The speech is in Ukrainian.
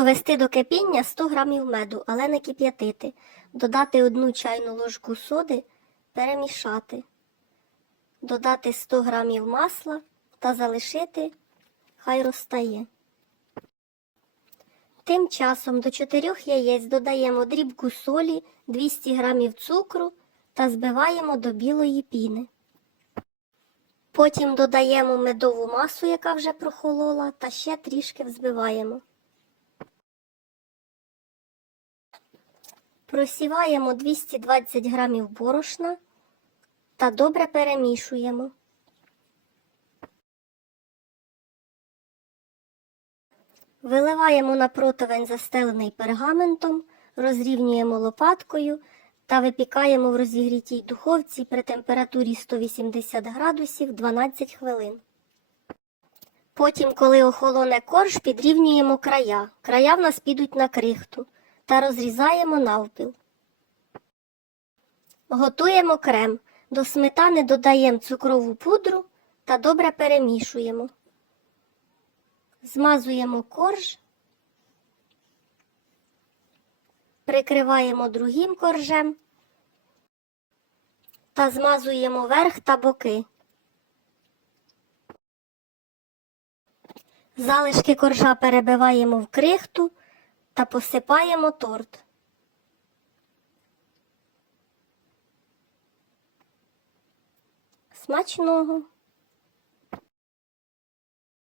Довести до кипіння 100 г меду, але не кип'ятити. Додати одну чайну ложку соди, перемішати. Додати 100 г масла та залишити, хай розтає. Тим часом до 4 яєць додаємо дрібку солі, 200 г цукру та збиваємо до білої піни. Потім додаємо медову масу, яка вже прохолола, та ще трішки взбиваємо. Просіваємо 220 г борошна та добре перемішуємо. Виливаємо на противень застелений пергаментом, розрівнюємо лопаткою та випікаємо в розігрітій духовці при температурі 180 градусів 12 хвилин. Потім, коли охолоне корж, підрівнюємо края. Края в нас підуть на крихту та розрізаємо навпіл. Готуємо крем. До сметани додаємо цукрову пудру та добре перемішуємо. Змазуємо корж, прикриваємо другим коржем та змазуємо верх та боки. Залишки коржа перебиваємо в крихту та посипаємо торт. Смачного!